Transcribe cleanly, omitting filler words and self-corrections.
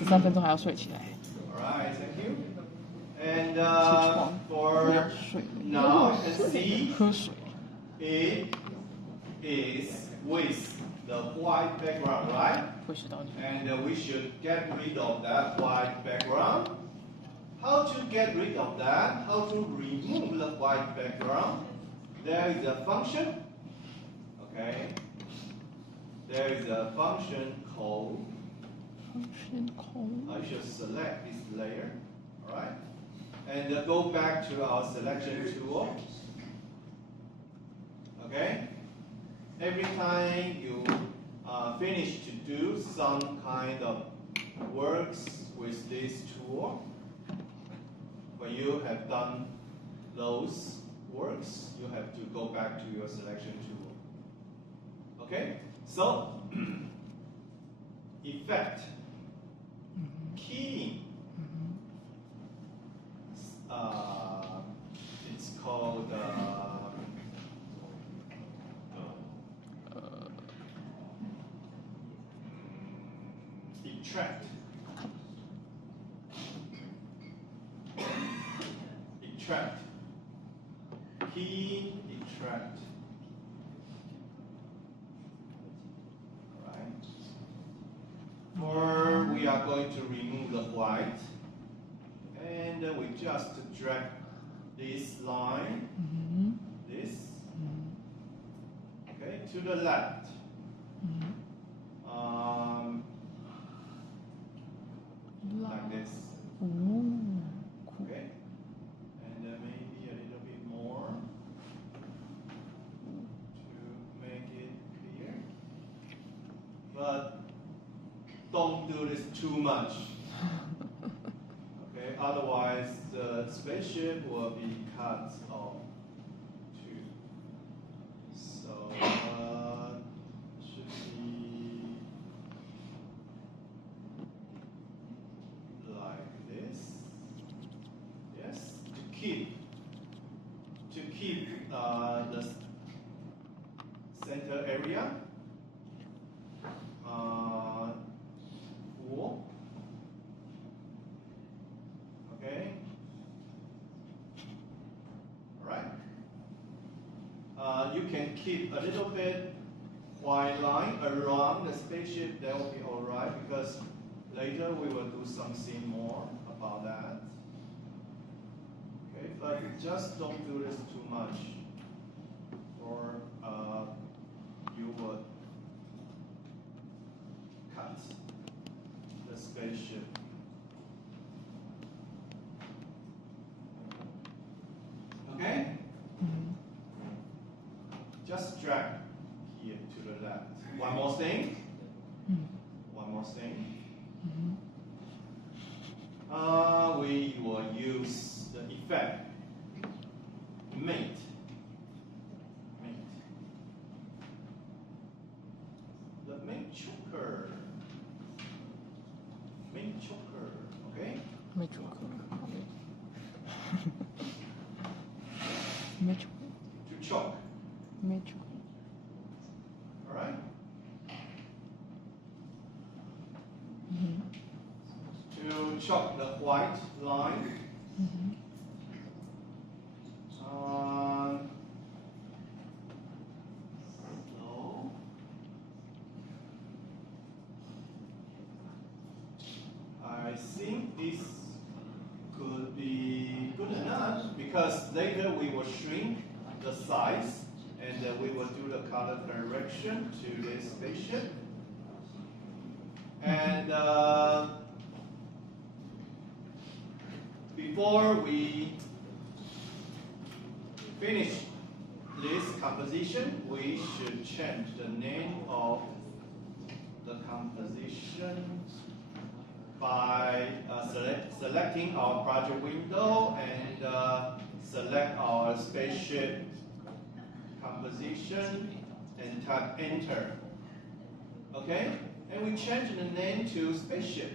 13分钟还要睡起来。 Alright, thank you. And 起床，我要 for 睡 now, you can see 喝水。 it is with the white background, right? 会知道你。 And we should get rid of that white background. How to get rid of that? How to remove the white background? There is a function. Okay. There is a function called. I should select this layer. Alright. And go back to our selection tool. Okay. Every time you finish to do some kind of works with this tool, when you have done those works, you have to go back to your selection tool. Okay? So, effect, keying. It's called extract. Extract. Key extract. Alright. Or we are going to remove the white. And we just drag this line, this, okay, to the left. Like this. Okay. And maybe a little bit more to make it clear. But don't do this too much. Okay, otherwise the spaceship will be cut off too. So should be like this. Yes, to keep the center area full. Okay. Alright. You can keep a little bit white line around the spaceship. That will be alright because later we will do something more about that. Okay, but just don't do this too much, or you would cut the spaceship. Okay? Just drag here to the left. One more thing. One more thing. We will use the effect mate. The mate choker. Mate choker. Okay? Mate choker. Mate choker. To choke. Mate choker. Alright? To choke the white line. So I think this could be good enough because later we will shrink the size and we will do the color correction to this spaceship. And before we finish this composition, we should change the name of the composition by selecting our project window and select our spaceship composition and type enter. Okay? And we change the name to spaceship.